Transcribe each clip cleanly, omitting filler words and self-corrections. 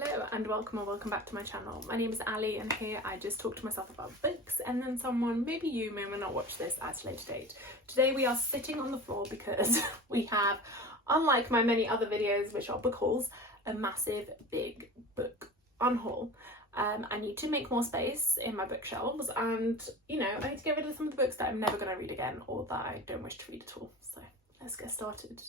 Hello and welcome back to my channel. My name is Ali and here I just talk to myself about books and then someone, maybe you, may or may not watch this at a later date. Today we are sitting on the floor because we have, unlike my many other videos which are book hauls, a massive big book unhaul. I need to make more space in my bookshelves and, you know, I need to get rid of some of the books that I'm never going to read again or that I don't wish to read at all. So let's get started.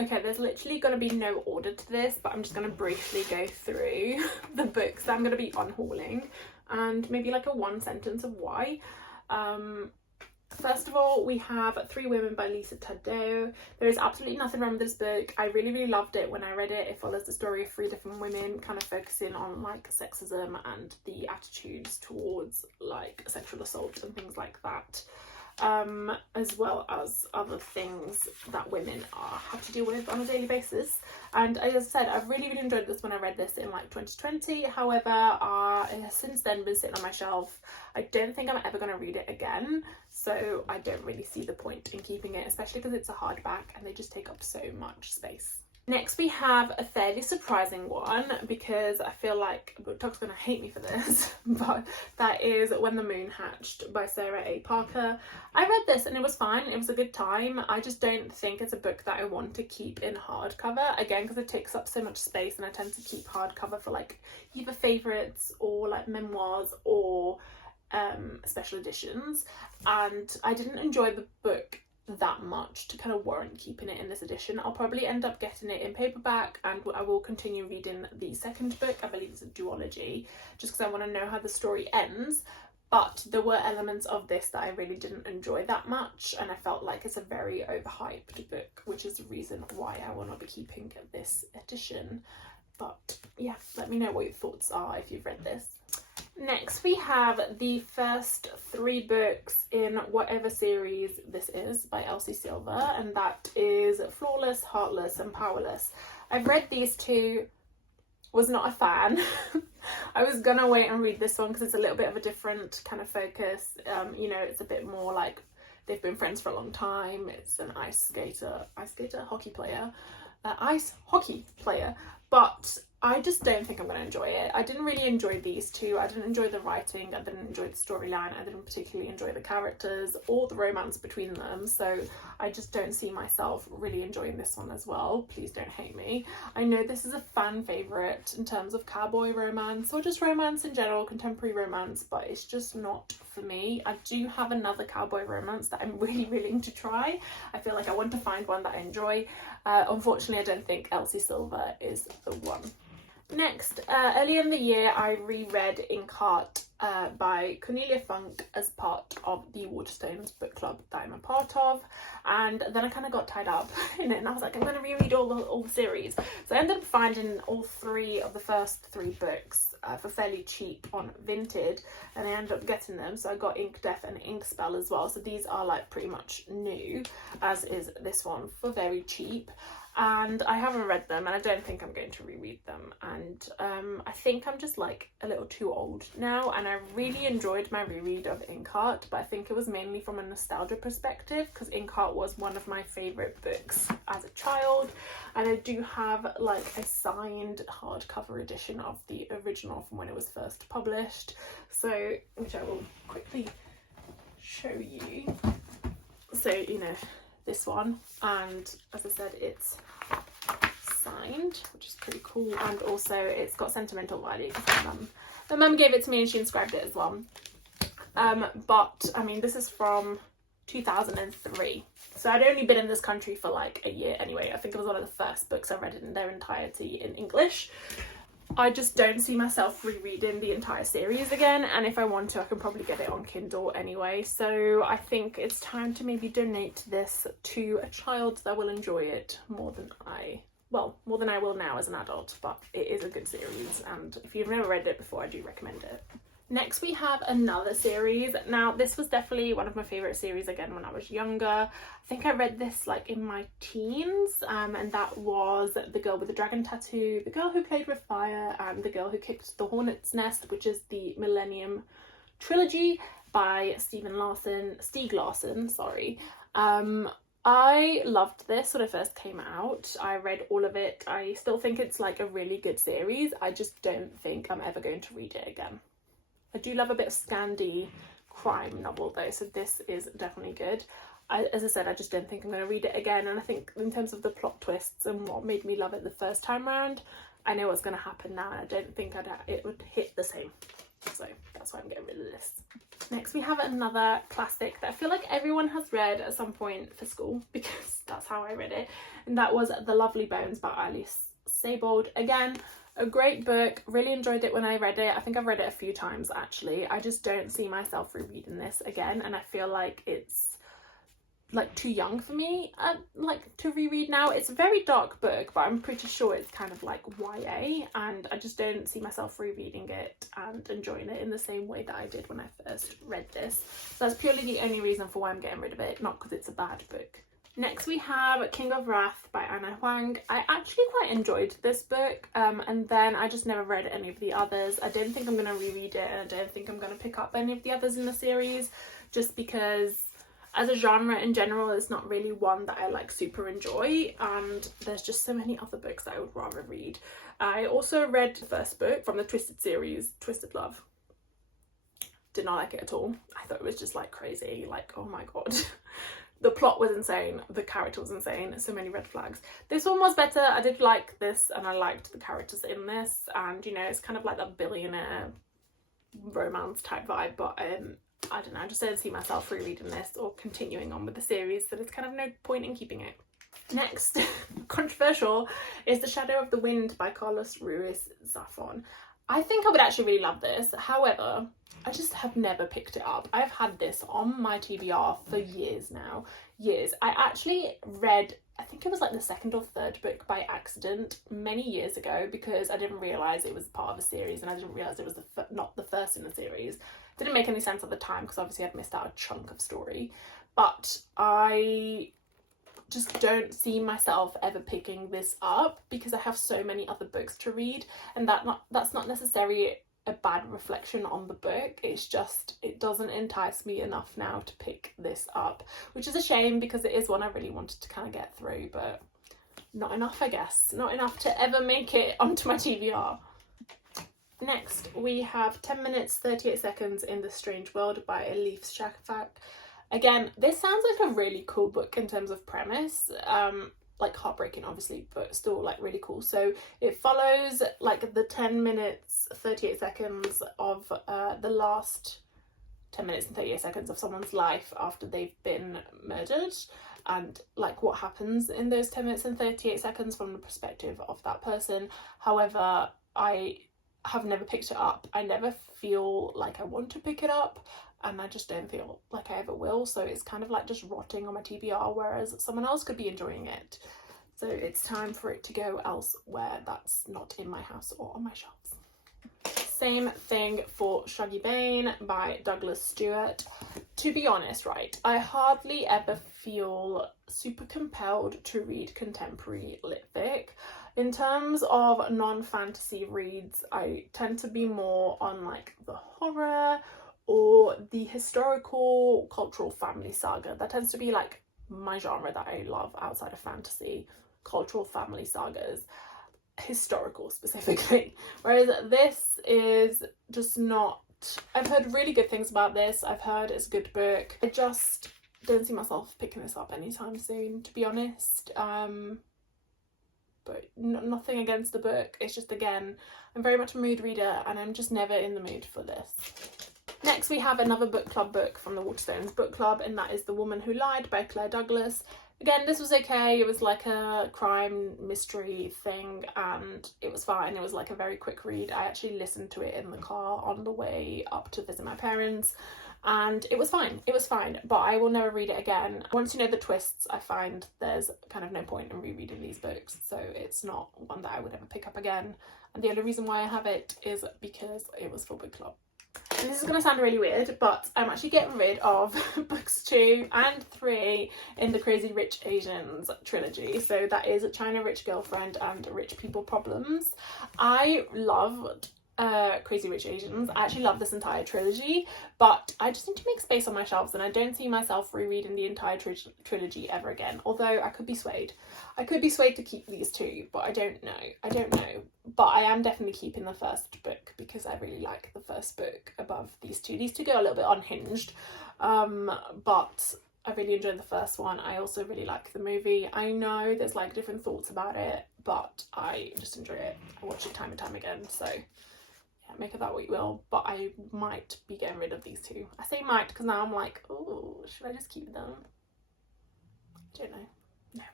Okay, there's literally going to be no order to this, but I'm just going to briefly go through the books that I'm going to be unhauling and maybe like a one sentence of why. First of all, we have Three Women by Lisa Taddeo. There is absolutely nothing wrong with this book. I really loved it when I read it. It follows the story of three different women, kind of focusing on like sexism and the attitudes towards like sexual assault and things like that. As well as other things that women have to deal with on a daily basis. And as I said, I've really enjoyed this when I read this in like 2020. However, it has since then been sitting on my shelf. I don't think I'm ever going to read it again, so I don't really see the point in keeping it, especially because it's a hardback and they just take up so much space. Next we have a fairly surprising one because I feel like BookTok's going to hate me for this, but that is When the Moon Hatched by Sarah A. Parker. I read this and it was fine, it was a good time. I just don't think it's a book that I want to keep in hardcover, again because it takes up so much space and I tend to keep hardcover for like either favourites or like memoirs or special editions, and I didn't enjoy the book that much to kind of warrant keeping it in this edition. I'll probably end up getting it in paperback and I will continue reading the second book. I believe it's a duology, just because I want to know how the story ends. But there were elements of this that I really didn't enjoy that much, and I felt like it's a very overhyped book, which is the reason why I will not be keeping this edition. But yeah, let me know what your thoughts are if you've read this. Next we have the first three books in whatever series this is by Elsie Silver, and that is Flawless, Heartless and Powerless. I've read these two, was not a fan. I was gonna wait and read this one because it's a little bit of a different kind of focus. You know, it's a bit more like they've been friends for a long time. It's an ice hockey player, but I just don't think I'm going to enjoy it. I didn't really enjoy these two. I didn't enjoy the writing, I didn't enjoy the storyline, I didn't particularly enjoy the characters or the romance between them, so I just don't see myself really enjoying this one as well. Please don't hate me. I know this is a fan favourite in terms of cowboy romance or just romance in general, contemporary romance, but it's just not for me. I do have another cowboy romance that I'm really willing to try. I feel like I want to find one that I enjoy. Unfortunately, I don't think Elsie Silver is the one. Next, earlier in the year I reread Inkheart by Cornelia Funk as part of the Waterstones book club that I'm a part of, and then I kind of got tied up in it and I was like, I'm going to reread all the series. So I ended up finding all three of the first three books for fairly cheap on Vinted, and I ended up getting them. So I got Ink Death and Ink Spell as well, so these are like pretty much new, as is this one, for very cheap. And I haven't read them and I don't think I'm going to reread them, and I think I'm just like a little too old now, and I really enjoyed my reread of Inkheart, but I think it was mainly from a nostalgia perspective because Inkheart was one of my favourite books as a child, and I do have like a signed hardcover edition of the original from when it was first published, so which I will quickly show you. So, you know, this one, and as I said, it's signed, which is pretty cool, and also it's got sentimental value because my mum gave it to me and she inscribed it as well. But I mean, this is from 2003, so I'd only been in this country for like a year anyway. I think it was one of the first books I read in their entirety in English. I just don't see myself rereading the entire series again, and if I want to I can probably get it on Kindle anyway, so I think it's time to maybe donate this to a child that will enjoy it more than I will now as an adult. But it is a good series, and if you've never read it before, I do recommend it. Next we have another series. Now this was definitely one of my favourite series again when I was younger. I think I read this like in my teens, and that was The Girl with the Dragon Tattoo, The Girl Who Played with Fire and The Girl Who Kicked the Hornet's Nest, which is the Millennium trilogy. by Stieg Larsson, sorry. I loved this when it first came out. I read all of it. I still think it's like a really good series. I just don't think I'm ever going to read it again. I do love a bit of Scandi crime novel though, so this is definitely good. As I said, I just don't think I'm going to read it again, and I think in terms of the plot twists and what made me love it the first time round, I know what's going to happen now, and I don't think it would hit the same. So that's why I'm getting rid of this. Next we have another classic that I feel like everyone has read at some point for school, because that's how I read it, and that was The Lovely Bones by Alice Sebold. Again, a great book, really enjoyed it when I read it. I think I've read it a few times actually. I just don't see myself rereading this again, and I feel like it's like too young for me like to reread now. It's a very dark book, but I'm pretty sure it's kind of like YA, and I just don't see myself rereading it and enjoying it in the same way that I did when I first read this. So that's purely the only reason for why I'm getting rid of it, not because it's a bad book. Next we have King of Wrath by Anna Huang. I actually quite enjoyed this book, and then I just never read any of the others. I don't think I'm going to reread it, and I don't think I'm going to pick up any of the others in the series, just because as a genre in general, it's not really one that I like super enjoy, and there's just so many other books that I would rather read. I also read the first book from the Twisted series, Twisted Love. Did not like it at all. I thought it was just like crazy, like oh my god. The plot was insane, the character was insane, so many red flags. This one was better. I did like this, and I liked the characters in this, and you know, it's kind of like that billionaire romance type vibe, but I don't know, I just don't see myself rereading this or continuing on with the series, so there's kind of no point in keeping it. Next, controversial, is The Shadow of the Wind by Carlos Ruiz Zafón. I think I would actually really love this, however, I just have never picked it up. I've had this on my TBR for years now, years. I actually read, I think it was like the second or third book by accident many years ago, because I didn't realise it was part of a series, and I didn't realise it was not the first in the series. Didn't make any sense at the time because obviously I'd missed out a chunk of story, but I just don't see myself ever picking this up because I have so many other books to read, and that's not necessarily a bad reflection on the book. It's just it doesn't entice me enough now to pick this up, which is a shame because it is one I really wanted to kind of get through, but not enough, I guess. Not enough to ever make it onto my TBR. Next we have 10 minutes 38 seconds in the Strange World by Elif Shafak. Again, this sounds like a really cool book in terms of premise, like heartbreaking obviously, but still like really cool. So it follows like the 10 minutes 38 seconds of the last 10 minutes and 38 seconds of someone's life after they've been murdered, and like what happens in those 10 minutes and 38 seconds from the perspective of that person. However, I have never picked it up. I never feel like I want to pick it up, and I just don't feel like I ever will, so it's kind of like just rotting on my TBR, whereas someone else could be enjoying it. So it's time for it to go elsewhere that's not in my house or on my shelves. Same thing for Shuggy Bane by Douglas Stewart. To be honest, right, I hardly ever feel super compelled to read contemporary lit fic. In terms of non-fantasy reads, I tend to be more on like the horror or the historical cultural family saga. That tends to be like my genre that I love outside of fantasy, cultural family sagas, historical specifically. Whereas this is just not, I've heard really good things about this. I've heard it's a good book. I just don't see myself picking this up anytime soon, to be honest. But nothing against the book. It's just, again, I'm very much a mood reader and I'm just never in the mood for this. Next we have another book club book from the Waterstones book club, and that is The Woman Who Lied by Claire Douglas. Again, this was okay. It was like a crime mystery thing and it was fine. It was like a very quick read. I actually listened to it in the car on the way up to visit my parents, and it was fine. It was fine, but I will never read it again. Once you know the twists, I find there's kind of no point in rereading these books, so it's not one that I would ever pick up again. And the only reason why I have it is because it was for book club. And this is going to sound really weird, but I'm actually getting rid of books 2 and 3 in the Crazy Rich Asians trilogy. So that is China Rich Girlfriend and Rich People Problems. I loved Crazy Rich Asians. I actually love this entire trilogy, but I just need to make space on my shelves, and I don't see myself rereading the entire trilogy ever again, although I could be swayed. I could be swayed to keep these two, but I don't know. But I am definitely keeping the first book because I really like the first book above these two. These two go a little bit unhinged, but I really enjoyed the first one. I also really like the movie. I know there's like different thoughts about it, but I just enjoy it. I watch it time and time again, so yeah, make of that what you will. But I might be getting rid of these two. I say might because now I'm like, oh, should I just keep them? I don't know. No,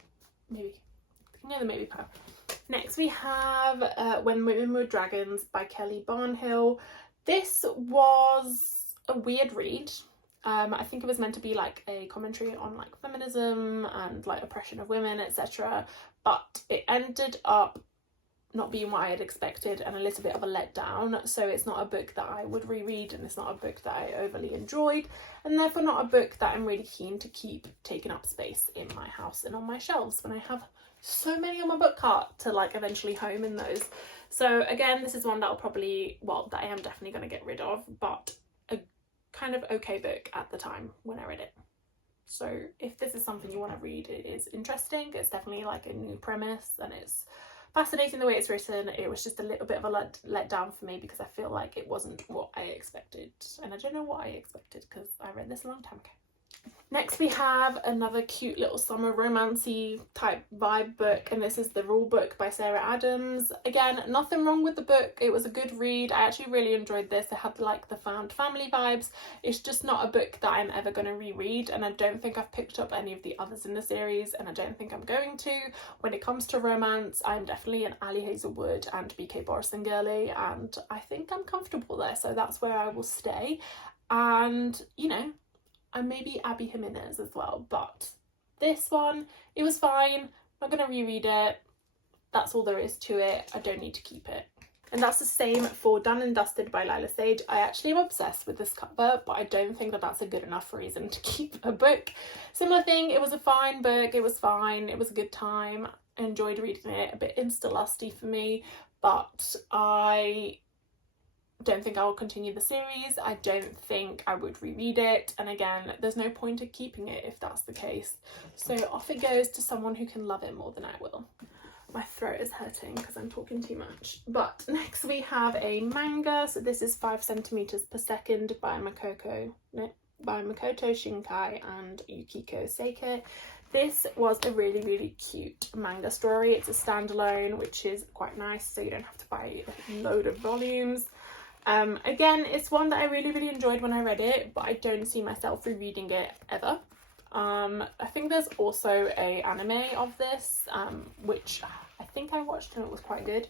maybe. You know the maybe part. Next we have When Women Were Dragons by Kelly Barnhill. This was a weird read. I think it was meant to be like a commentary on like feminism and like oppression of women, etc. But it ended up not being what I had expected and a little bit of a letdown. So it's not a book that I would reread, and it's not a book that I overly enjoyed, and therefore not a book that I'm really keen to keep taking up space in my house and on my shelves when I have so many on my book cart to like eventually home in those. So again, this is one that I'll probably, well, that I am definitely going to get rid of, but a kind of okay book at the time when I read it. So if this is something you want to read, it is interesting. It's definitely like a new premise and it's fascinating the way it's written. It was just a little bit of a let down for me because I feel like it wasn't what I expected, and I don't know what I expected because I read this a long time ago. Next we have another cute little summer romancy type vibe book, and this is The Rule Book by Sarah Adams. Again, nothing wrong with the book. It was a good read. I actually really enjoyed this. It had like the found family vibes. It's just not a book that I'm ever going to reread, and I don't think I've picked up any of the others in the series, and I don't think I'm going to. When it comes to romance, I'm definitely an Ali Hazelwood and BK Borison girly, and I think I'm comfortable there, so that's where I will stay. And you know, and maybe Abby Jimenez as well, but this one, it was fine. I'm not going to reread it. That's all there is to it. I don't need to keep it. And that's the same for Done and Dusted by Lila Sage. I actually am obsessed with this cover, but I don't think that that's a good enough reason to keep a book. Similar thing, it was a fine book. It was fine. It was a good time. I enjoyed reading it. A bit insta-lusty for me, but I don't think I will continue the series. I don't think I would reread it, and again, there's no point of keeping it if that's the case. So off it goes to someone who can love it more than I will. My throat is hurting because I'm talking too much. But next we have a manga. So this is 5 centimeters per second by Makoto Shinkai and Yukiko Seike. This was a really, really cute manga story. It's a standalone, which is quite nice, so you don't have to buy a load of volumes. Again, it's one that I really, really enjoyed when I read it, but I don't see myself rereading it ever. I think there's also a anime of this, which I think I watched and it was quite good.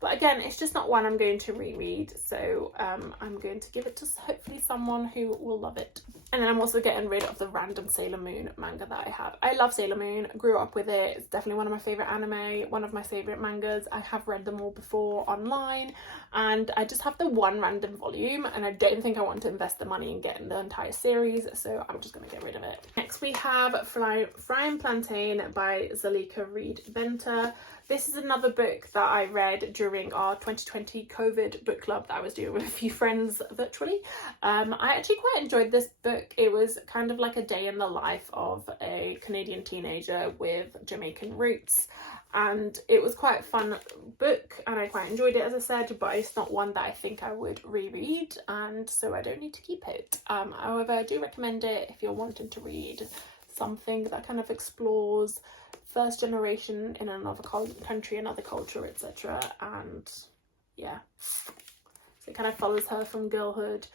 But again, it's just not one I'm going to reread, so I'm going to give it to hopefully someone who will love it. And then I'm also getting rid of the random Sailor Moon manga that I have. I love Sailor Moon, grew up with it. It's definitely one of my favourite anime, one of my favourite mangas. I have read them all before online, and I just have the one random volume, and I don't think I want to invest the money in getting the entire series, so I'm just going to get rid of it. Next we have Frying Plantain by Zalika Reed Venter. This is another book that I read during our 2020 COVID book club that I was doing with a few friends virtually. I actually quite enjoyed this book. It was kind of like a day in the life of a Canadian teenager with Jamaican roots, and it was quite a fun book and I quite enjoyed it, as I said, but it's not one that I think I would reread, and so I don't need to keep it. However, I do recommend it if you're wanting to read something that kind of explores first generation in another country, another culture, etc. And yeah, so it kind of follows her from girlhood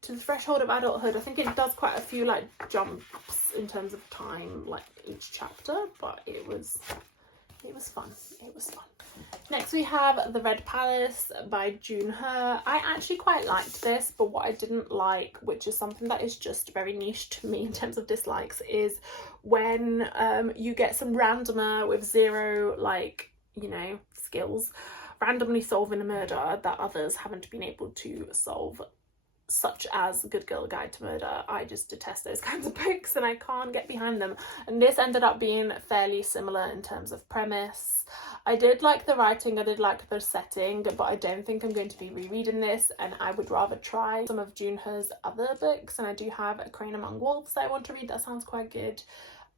to the threshold of adulthood. I think it does quite a few like jumps in terms of time, like each chapter, but it was fun. It was fun. Next we have The Red Palace by June He. I actually quite liked this, but what I didn't like, which is something that is just very niche to me in terms of dislikes, is when you get some randomer with zero, like, you know, skills randomly solving a murder that others haven't been able to solve, such as Good Girl Guide to Murder. I just detest those kinds of books and I can't get behind them. And this ended up being fairly similar in terms of premise. I did like the writing, I did like the setting, but I don't think I'm going to be rereading this, and I would rather try some of Junha's other books. And I do have A Crane Among Wolves that I want to read, that sounds quite good.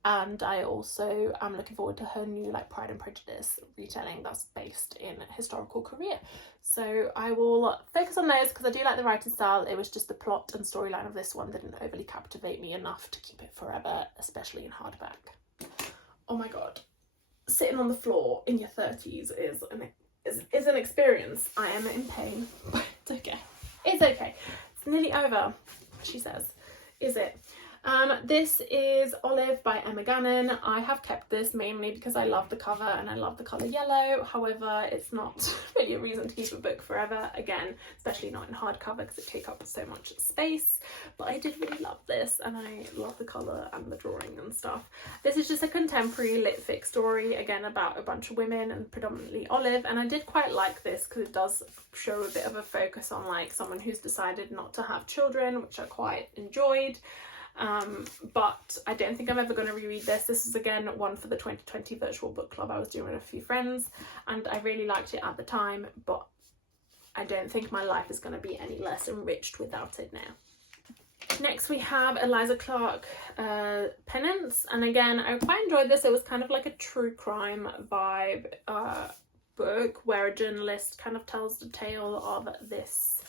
And I also am looking forward to her new like Pride and Prejudice retelling that's based in historical Korea. So I will focus on those because I do like the writing style. It was just the plot and storyline of this one didn't overly captivate me enough to keep it forever, especially in hardback. Oh my god, sitting on the floor in your 30s is an experience. I am in pain, but it's okay. It's okay. It's nearly over, she says. Is it? This is Olive by Emma Gannon. I have kept this mainly because I love the cover and I love the colour yellow. However, it's not really a reason to keep a book forever. Again, especially not in hardcover because it takes up so much space. But I did really love this and I love the colour and the drawing and stuff. This is just a contemporary lit fic story, again about a bunch of women and predominantly Olive. And I did quite like this because it does show a bit of a focus on like someone who's decided not to have children, which I quite enjoyed. But I don't think I'm ever going to reread this. This is again one for the 2020 virtual book club I was doing with a few friends, and I really liked it at the time, but I don't think my life is going to be any less enriched without it now. Next we have Eliza Clark, Penance, and again I quite enjoyed this. It was kind of like a true crime vibe book where a journalist kind of tells the tale of this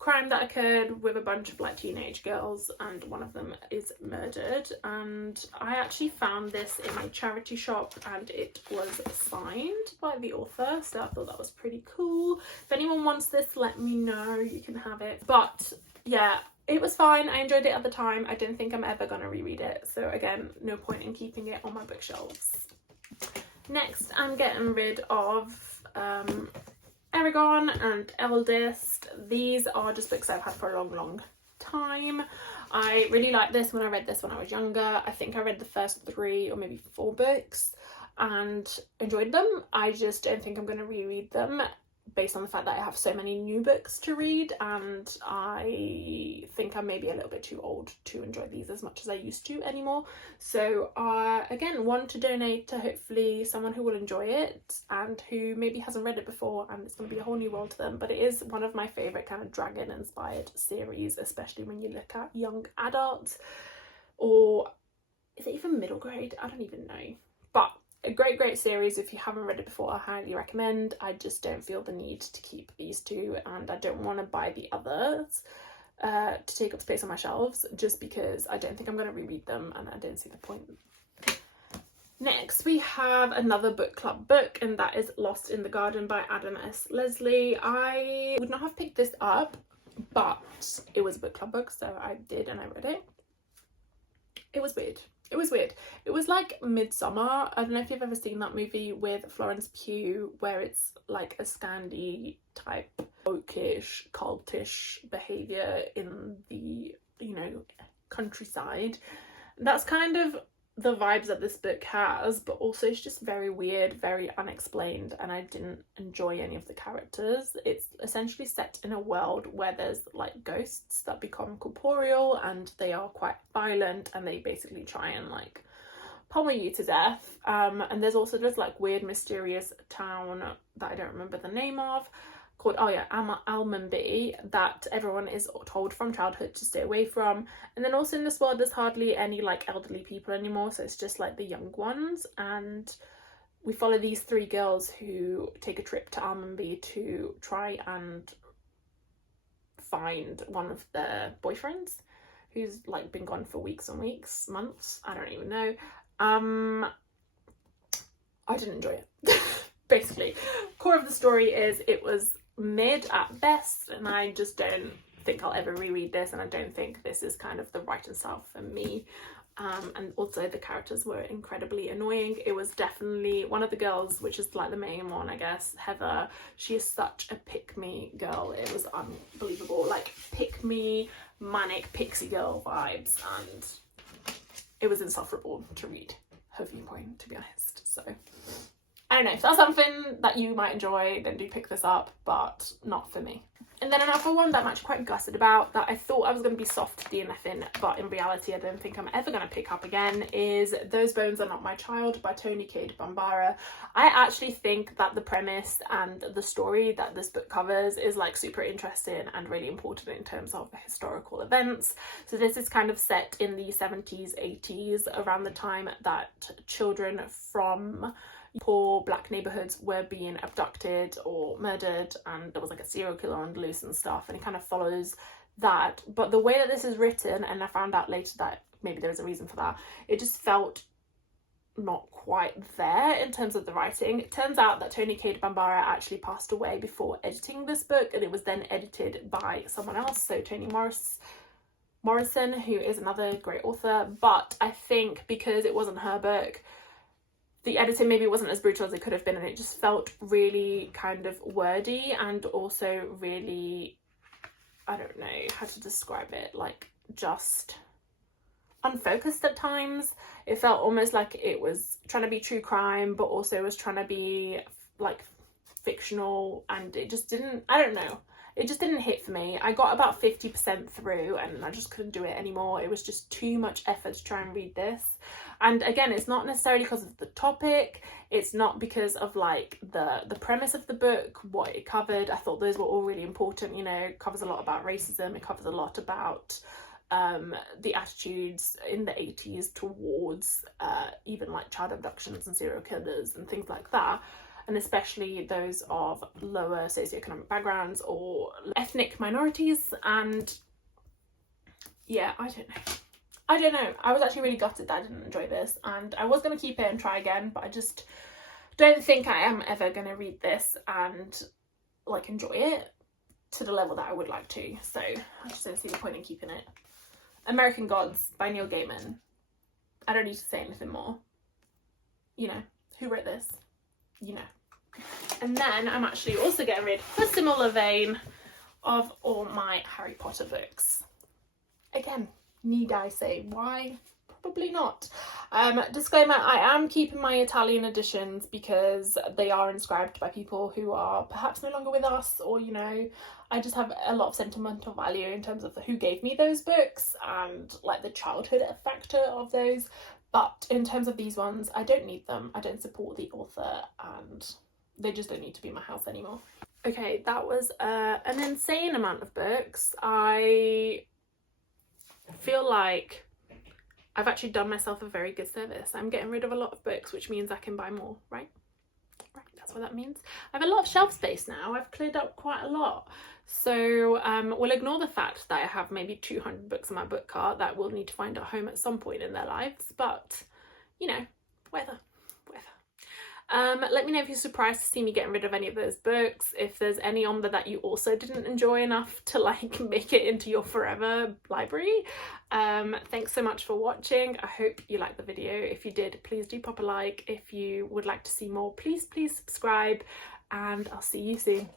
crime that occurred with a bunch of like teenage girls, and one of them is murdered. And I actually found this in a charity shop and it was signed by the author, so I thought that was pretty cool. If anyone wants this, let me know, you can have it. But yeah, it was fine. I enjoyed it at the time. I don't think I'm ever gonna reread it, so again, no point in keeping it on my bookshelves. Next, I'm getting rid of Eragon and Eldest. These are just books I've had for a long time. I really liked this when I read this when I was younger. I think I read the first 3 or maybe 4 books and enjoyed them. I just don't think I'm going to reread them based on the fact that I have so many new books to read, and I think I'm maybe a little bit too old to enjoy these as much as I used to anymore. So again, one to donate to hopefully someone who will enjoy it and who maybe hasn't read it before, and it's going to be a whole new world to them. But it is one of my favourite kind of dragon inspired series, especially when you look at young adults, or is it even middle grade? I don't even know. But a great series. If you haven't read it before, I highly recommend. I just don't feel the need to keep these 2, and I don't want to buy the others to take up space on my shelves, just because I don't think I'm going to reread them and I don't see the point. Next we have another book club book, and that is Lost in the Garden by Adam S. Leslie. I would not have picked this up, but it was a book club book, so I did and I read it. It was weird. It was weird. It was like Midsummer. I don't know if you've ever seen that movie with Florence Pugh, where it's like a Scandi type oakish, cultish behaviour in the, you know, countryside. That's kind of the vibes that this book has, but also it's just very weird, very unexplained, and I didn't enjoy any of the characters. It's essentially set in a world where there's like ghosts that become corporeal, and they are quite violent, and they basically try and like pummel you to death. And there's also this like weird mysterious town that I don't remember the name of, called Almonby, that everyone is told from childhood to stay away from. And then also in this world there's hardly any like elderly people anymore, so it's just like the young ones. And we follow these 3 girls who take a trip to Almonby to try and find one of their boyfriends who's like been gone for weeks and weeks, months, I don't even know. I didn't enjoy it. Basically, core of the story is it was mid at best, and I just don't think I'll ever reread this, and I don't think this is kind of the writing style for me. And also the characters were incredibly annoying. It was definitely one of the girls, which is like the main one, I guess, Heather. She is such a pick-me girl. It was unbelievable, like pick-me, manic pixie girl vibes, and it was insufferable to read her viewpoint, to be honest. So I don't know, if that's something that you might enjoy, then do pick this up, but not for me. And then another one that I'm actually quite gutted about, that I thought I was going to be soft DNFing, but in reality I don't think I'm ever going to pick up again, is Those Bones Are Not My Child by Toni Cade Bambara. I actually think that the premise and the story that this book covers is like super interesting and really important in terms of historical events. So this is kind of set in the 70s, 80s, around the time that children from poor black neighborhoods were being abducted or murdered, and there was like a serial killer on the loose and stuff, and it kind of follows that. But the way that this is written, and I found out later that maybe there was a reason for that, it just felt not quite there in terms of the writing. It turns out that Toni Cade Bambara actually passed away before editing this book, and it was then edited by someone else, so Toni Morrison, who is another great author. But I think because it wasn't her book, the editing maybe wasn't as brutal as it could have been, and it just felt really kind of wordy and also really, I don't know how to describe it, like just unfocused at times. It felt almost like it was trying to be true crime but also was trying to be like fictional, and it just didn't, I don't know, it just didn't hit for me. I got about 50% through and I just couldn't do it anymore. It was just too much effort to try and read this. And again, it's not necessarily because of the topic, it's not because of like the premise of the book, what it covered. I thought those were all really important, you know. It covers a lot about racism, it covers a lot about the attitudes in the 80s towards even like child abductions and serial killers and things like that, and especially those of lower socioeconomic backgrounds or ethnic minorities. And yeah, I don't know. I was actually really gutted that I didn't enjoy this, and I was going to keep it and try again, but I just don't think I am ever going to read this and like enjoy it to the level that I would like to. So I just don't see the point in keeping it. American Gods by Neil Gaiman. I don't need to say anything more. You know, who wrote this? You know. And then I'm actually also getting rid, for a similar vein, of all my Harry Potter books. Again, need I say why? Probably not. Disclaimer, I am keeping my Italian editions because they are inscribed by people who are perhaps no longer with us, or, you know, I just have a lot of sentimental value in terms of who gave me those books and like the childhood factor of those. But in terms of these ones, I don't need them. I don't support the author and they just don't need to be in my house anymore. Okay, that was an insane amount of books. I feel like I've actually done myself a very good service. I'm getting rid of a lot of books, which means I can buy more, right? Right, that's what that means. I have a lot of shelf space now. I've cleared up quite a lot. So we'll ignore the fact that I have maybe 200 books in my book cart that will need to find a home at some point in their lives. But, you know, whatever. Let me know if you're surprised to see me getting rid of any of those books, if there's any on there that you also didn't enjoy enough to like make it into your forever library. Thanks so much for watching. I hope you liked the video. If you did, please do pop a like. If you would like to see more, please subscribe, and I'll see you soon.